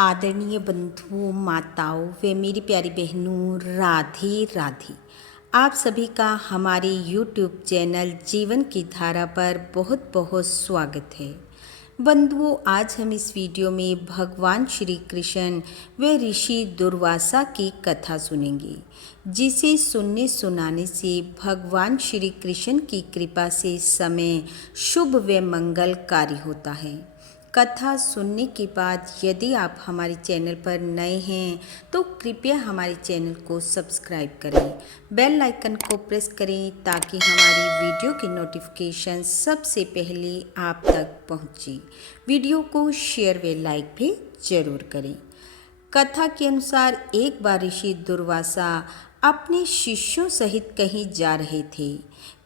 आदरणीय बंधुओं, माताओं व मेरी प्यारी बहनों, राधे राधे। आप सभी का हमारे YouTube चैनल जीवन की धारा पर बहुत बहुत स्वागत है। बंधुओं, आज हम इस वीडियो में भगवान श्री कृष्ण व ऋषि दुर्वासा की कथा सुनेंगे, जिसे सुनने सुनाने से भगवान श्री कृष्ण की कृपा से समय शुभ व मंगलकारी होता है। कथा सुनने के बाद यदि आप हमारे चैनल पर नए हैं तो कृपया हमारे चैनल को सब्सक्राइब करें, बेल आइकन को प्रेस करें ताकि हमारी वीडियो की नोटिफिकेशन सबसे पहले आप तक पहुंचे। वीडियो को शेयर व लाइक भी जरूर करें। कथा के अनुसार एक बार ऋषि दुर्वासा अपने शिष्यों सहित कहीं जा रहे थे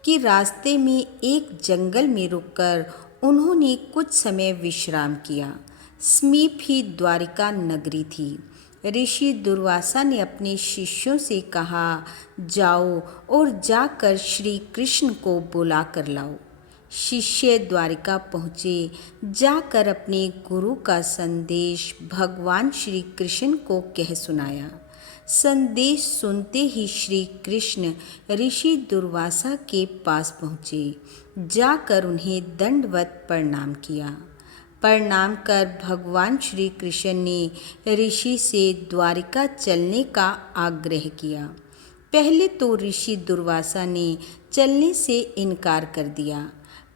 कि रास्ते में एक जंगल में रुककर उन्होंने कुछ समय विश्राम किया। समीप ही द्वारिका नगरी थी। ऋषि दुर्वासा ने अपने शिष्यों से कहा, जाओ और जाकर श्री कृष्ण को बुला कर लाओ। शिष्य द्वारिका पहुँचे। जाकर अपने गुरु का संदेश भगवान श्री कृष्ण को कह सुनाया। संदेश सुनते ही श्री कृष्ण ऋषि दुर्वासा के पास पहुँचे। जाकर उन्हें दंडवत प्रणाम किया। प्रणाम कर भगवान श्री कृष्ण ने ऋषि से द्वारिका चलने का आग्रह किया। पहले तो ऋषि दुर्वासा ने चलने से इनकार कर दिया,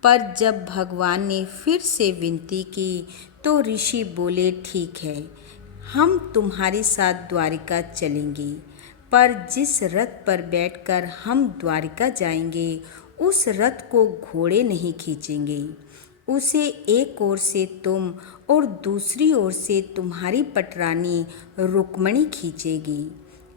पर जब भगवान ने फिर से विनती की तो ऋषि बोले, ठीक है, हम तुम्हारे साथ द्वारिका चलेंगे, पर जिस रथ पर बैठकर हम द्वारिका जाएंगे उस रथ को घोड़े नहीं खींचेंगे। उसे एक ओर से तुम और दूसरी ओर से तुम्हारी पटरानी रुक्मणी खींचेगी।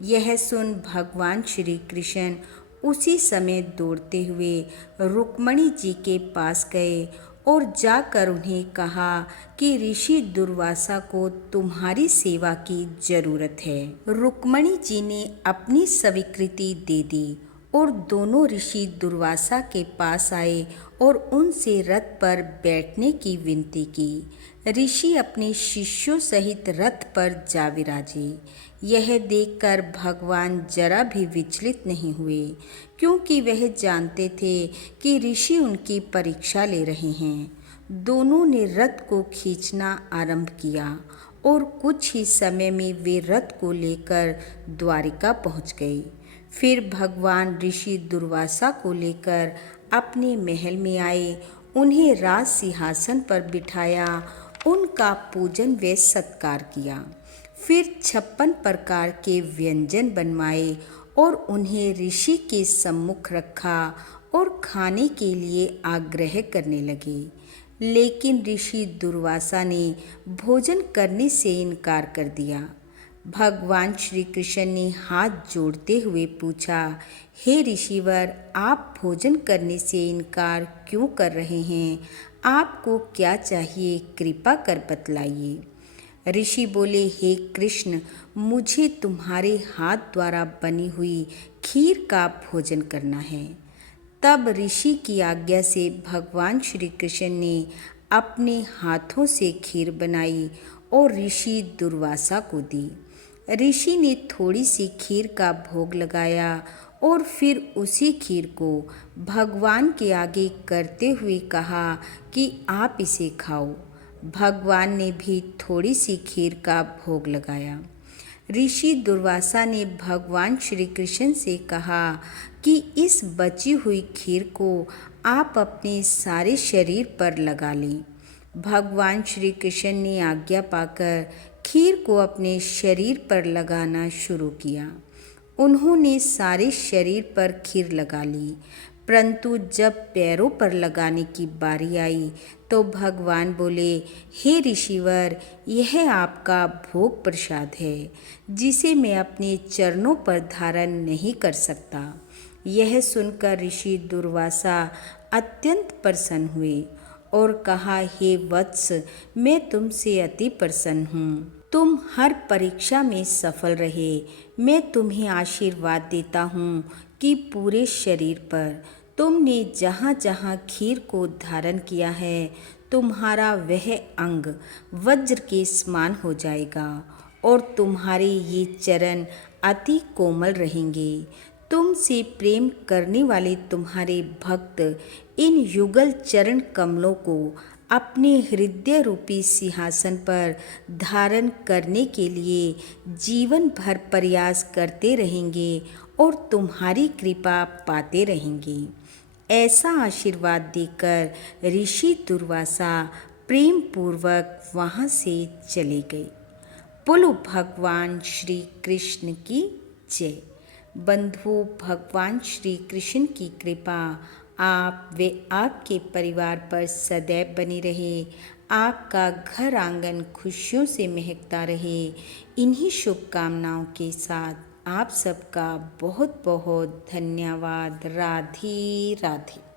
यह सुन भगवान श्री कृष्ण उसी समय दौड़ते हुए रुक्मणी जी के पास गए और जाकर उन्हें कहा कि ऋषि दुर्वासा को तुम्हारी सेवा की जरूरत है। रुक्मणी जी ने अपनी स्वीकृति दे दी और दोनों ऋषि दुर्वासा के पास आए और उनसे रथ पर बैठने की विनती की। ऋषि अपने शिष्यों सहित रथ पर जा विराजे। यह देखकर भगवान जरा भी विचलित नहीं हुए, क्योंकि वह जानते थे कि ऋषि उनकी परीक्षा ले रहे हैं। दोनों ने रथ को खींचना आरंभ किया और कुछ ही समय में वे रथ को लेकर द्वारिका पहुंच गए। फिर भगवान ऋषि दुर्वासा को लेकर अपने महल में आए, उन्हें राज सिंहासन पर बिठाया, उनका पूजन व सत्कार किया। फिर 56 प्रकार के व्यंजन बनवाए और उन्हें ऋषि के सम्मुख रखा और खाने के लिए आग्रह करने लगे। लेकिन ऋषि दुर्वासा ने भोजन करने से इनकार कर दिया। भगवान श्री कृष्ण ने हाथ जोड़ते हुए पूछा, हे ऋषिवर, आप भोजन करने से इनकार क्यों कर रहे हैं? आपको क्या चाहिए, कृपा कर बतलाइए। ऋषि बोले, हे कृष्ण, मुझे तुम्हारे हाथ द्वारा बनी हुई खीर का भोजन करना है। तब ऋषि की आज्ञा से भगवान श्री कृष्ण ने अपने हाथों से खीर बनाई और ऋषि दुर्वासा को दी। ऋषि ने थोड़ी सी खीर का भोग लगाया और फिर उसी खीर को भगवान के आगे करते हुए कहा कि आप इसे खाओ। भगवान ने भी थोड़ी सी खीर का भोग लगाया। ऋषि दुर्वासा ने भगवान श्री कृष्ण से कहा कि इस बची हुई खीर को आप अपने सारे शरीर पर लगा लें। भगवान श्री कृष्ण ने आज्ञा पाकर खीर को अपने शरीर पर लगाना शुरू किया। उन्होंने सारे शरीर पर खीर लगा ली, परंतु जब पैरों पर लगाने की बारी आई तो भगवान बोले, हे ऋषिवर, यह आपका भोग प्रसाद है, जिसे मैं अपने चरणों पर धारण नहीं कर सकता। यह सुनकर ऋषि दुर्वासा अत्यंत प्रसन्न हुए और कहा, हे वत्स, मैं तुमसे अति प्रसन्न हूँ। तुम हर परीक्षा में सफल रहे। मैं तुम्हें आशीर्वाद देता हूँ कि पूरे शरीर पर तुमने जहाँ जहाँ खीर को धारण किया है, तुम्हारा वह अंग वज्र के समान हो जाएगा और तुम्हारे ये चरण अति कोमल रहेंगे। तुमसे प्रेम करने वाले तुम्हारे भक्त इन युगल चरण कमलों को अपने हृदय रूपी सिंहासन पर धारण करने के लिए जीवन भर प्रयास करते रहेंगे और तुम्हारी कृपा पाते रहेंगे। ऐसा आशीर्वाद देकर ऋषि दुर्वासा प्रेम पूर्वक वहाँ से चले गए। बोलो भगवान श्री कृष्ण की जय। बंधुओं, भगवान श्री कृष्ण की कृपा आप व आपके परिवार पर सदैव बनी रहे। आपका घर आंगन खुशियों से महकता रहे। इन्हीं शुभकामनाओं के साथ आप सबका बहुत बहुत धन्यवाद। राधे राधे।